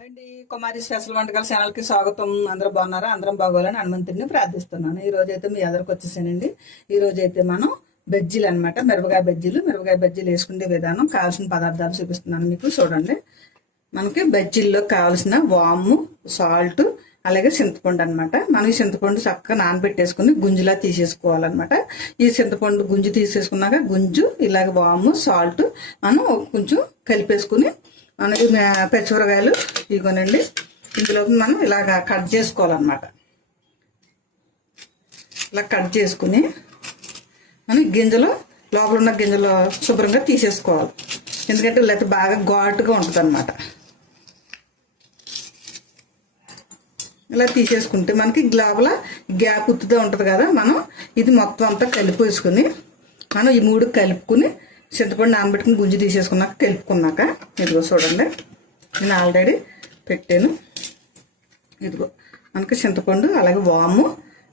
అండి కుమారి స్పెషల్ వంటకాల ఛానల్కి స్వాగతం. అందరూ బాగున్నారా? అందరం బాగోవాలని హనుమంతుడిని ప్రార్థిస్తున్నాను. ఈ రోజు అయితే మీ ఎదురుకు వచ్చేసానండి. ఈ రోజు అయితే మనం బజ్జీలు అనమాట, మిరపకాయ బజ్జీలు వేసుకునే విధానం, కావాల్సిన పదార్థాలు చూపిస్తున్నాను మీకు. చూడండి, మనకి బజ్జీల్లో కావాల్సిన వాము, సాల్ట్, అలాగే చింతపండు అనమాట. మనం ఈ చింతపండు చక్కగా నానబెట్టేసుకుని గుంజులా తీసేసుకోవాలన్నమాట. ఈ చింతపండు గుంజు తీసేసుకున్నాక గుంజు ఇలాగ వాము, సాల్ట్ మనం కొంచెం కలిపేసుకుని మనకి పచ్చిమిరకాయలు ఇదిగోనండి, ఇందులోకి మనం ఇలాగ కట్ చేసుకోవాలన్నమాట. ఇలా కట్ చేసుకుని మనం గింజలు, లోపల ఉన్న గింజలు శుభ్రంగా తీసేసుకోవాలి. ఎందుకంటే లేకపోతే బాగా ఘాటుగా ఉంటుంది అన్నమాట. ఇలా తీసేసుకుంటే మనకి లోపల గ్యాప్ ఉత్తుతో ఉంటుంది కదా, మనం ఇది మొత్తం అంతా కలిపేసుకుని మనం ఈ మూడు కలుపుకుని చింతపండు నానబెట్టుకుని గుంజి తీసేసుకున్నాక కలుపుకున్నాక ఇదిగో చూడండి, నేను ఆల్రెడీ పెట్టాను. ఇదిగో మనకి చింతపండు, అలాగే వాము,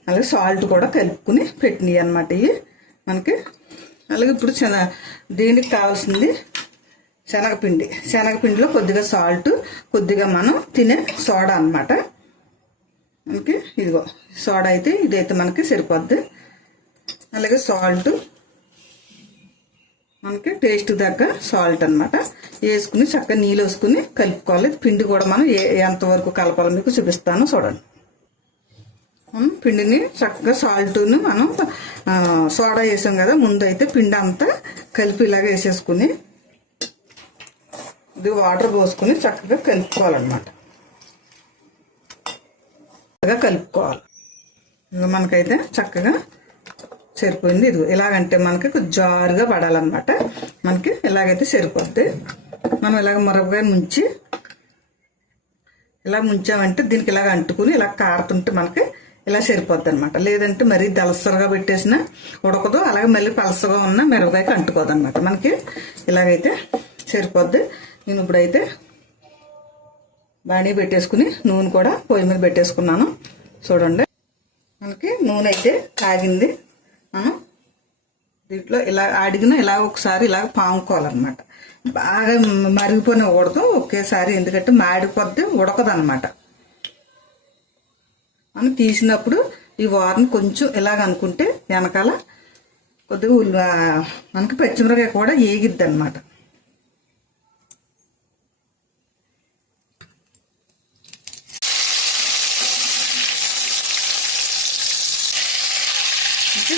అలాగే సాల్ట్ కూడా కలుపుకుని పెట్టినాయి అన్నమాట ఇవి మనకి. అలాగే ఇప్పుడు దీనికి కావాల్సింది శనగపిండిలో కొద్దిగా సాల్ట్, కొద్దిగా మనం తినే సోడా అన్నమాట. మనకి ఇదిగో సోడా అయితే ఇదైతే మనకి సరిపోద్ది. అలాగే సాల్ట్, మనకి టేస్ట్ తగ్గ సాల్ట్ అనమాట వేసుకుని చక్కగా నీళ్ళు వేసుకుని కలుపుకోవాలి. పిండి కూడా మనం ఎంతవరకు కలపాలో మీకు చూపిస్తాను చూడండి. పిండిని చక్కగా సాల్ట్ను మనం సోడా వేసాం కదా, ముందు అయితే పిండి అంతా కలిపి ఇలాగ వేసేసుకుని ఇది వాటర్ పోసుకుని చక్కగా కలుపుకోవాలన్నమాట. కలుపుకోవాలి. ఇక మనకైతే చక్కగా సరిపోయింది. ఇది ఇలాగంటే మనకి జారుగా పడాలన్నమాట. మనకి ఇలాగైతే సరిపోద్ది. మనం ఇలాగ మిరపకాయ ఇలా ముంచామంటే దీనికి ఇలాగ అంటుకుని ఇలా కారుతుంటే మనకి ఇలా సరిపోద్ది అనమాట. లేదంటే మరీ దలసరగా పెట్టేసినా ఉడకదు, అలాగే మళ్ళీ పలసగా ఉన్న మిరపకాయకి అంటుకోదు అనమాట. మనకి ఇలాగైతే సరిపోద్ది. నేను ఇప్పుడైతే బాణీ పెట్టేసుకుని నూనె కూడా పొయ్యి మీద పెట్టేసుకున్నాను. చూడండి, మనకి నూనె అయితే కాగింది. మనం దీంట్లో ఇలా అడిగిన ఇలా ఒకసారి ఇలా పాముకోవాలన్నమాట. బాగా మరిగిపోనివ్వకూడదు ఒకేసారి, ఎందుకంటే మాడిపోద్ది, ఉడకదు అనమాట. మనం తీసినప్పుడు ఈ వారిని కొంచెం ఇలాగ అనుకుంటే వెనకాల కొద్దిగా మనకి పచ్చిమిరకాయ కూడా ఏగిద్ది అనమాట.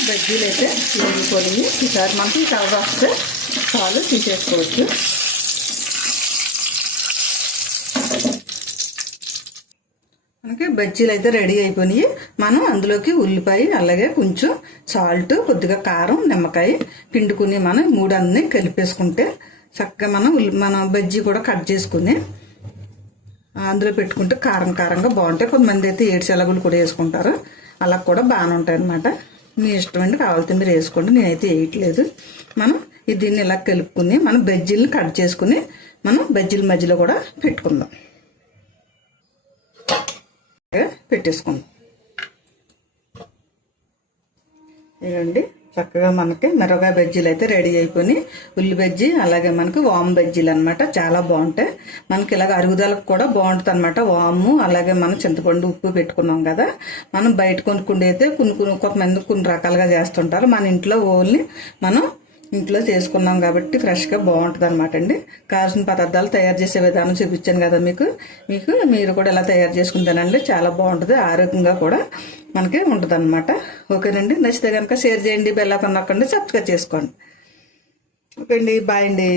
బజ్జీలు అయితే వేగిపోయి ఈసారి మనకి కలర్ వస్తే చాలు, తీసేసుకోవచ్చు. మనకి బజ్జీలు అయితే రెడీ అయిపోయి మనం అందులోకి ఉల్లిపాయ, అలాగే కొంచెం సాల్ట్, కొద్దిగా కారం, నిమ్మకాయ పిండుకుని మనం మూడన్నీ కలిపేసుకుంటే చక్కగా మనం బజ్జీ కూడా కట్ చేసుకుని అందులో పెట్టుకుంటే కారంగా బాగుంటాయి. కొంతమంది అయితే ఏడు శలగులు కూడా వేసుకుంటారు, అలా కూడా బాగానే ఉంటాయి అన్నమాట. మీ ఇష్టం అండి, కావాలితే మీరు వేసుకోండి, నేనైతే వేయట్లేదు. మనం దీన్ని ఇలా కలుపుకుని మనం బజ్జీలను కట్ చేసుకుని మనం బజ్జీల మధ్యలో కూడా పెట్టుకుందాం. పెట్టేసుకుందాం. ఇదండి చక్కగా మనకి మిరపకాయ బజ్జీలు అయితే రెడీ అయిపోయి, ఉల్లి బజ్జీ, అలాగే మనకి వాము బజ్జీలు అనమాట. చాలా బాగుంటాయి. మనకి ఇలాగ అరుగుదలకు కూడా బాగుంటుంది అనమాట. వాము, అలాగే మనం చింతపండు, ఉప్పు పెట్టుకున్నాం కదా. మనం బయట కొనుక్కుంటే అయితే కొంతమంది కొన్ని రకాలుగా చేస్తుంటారు. మన ఇంట్లో ఓన్లీ మనం ఇంట్లో చేసుకున్నాం కాబట్టి ఫ్రెష్గా బాగుంటుంది అనమాట అండి. కావాల్సిన పదార్థాలు తయారు చేసే విధానం చూపించాను కదా మీకు. మీరు కూడా ఎలా తయారు చేసుకుంటానండి, చాలా బాగుంటుంది, ఆరోగ్యంగా కూడా మనకి ఉంటుంది అనమాట. ఓకేనండి, నచ్చితే కనుక షేర్ చేయండి, బెల్ ఐకాన్ నొక్కండి, సబ్స్క్రైబ్ చేసుకోండి. ఓకే అండి, బాయ్ అండి.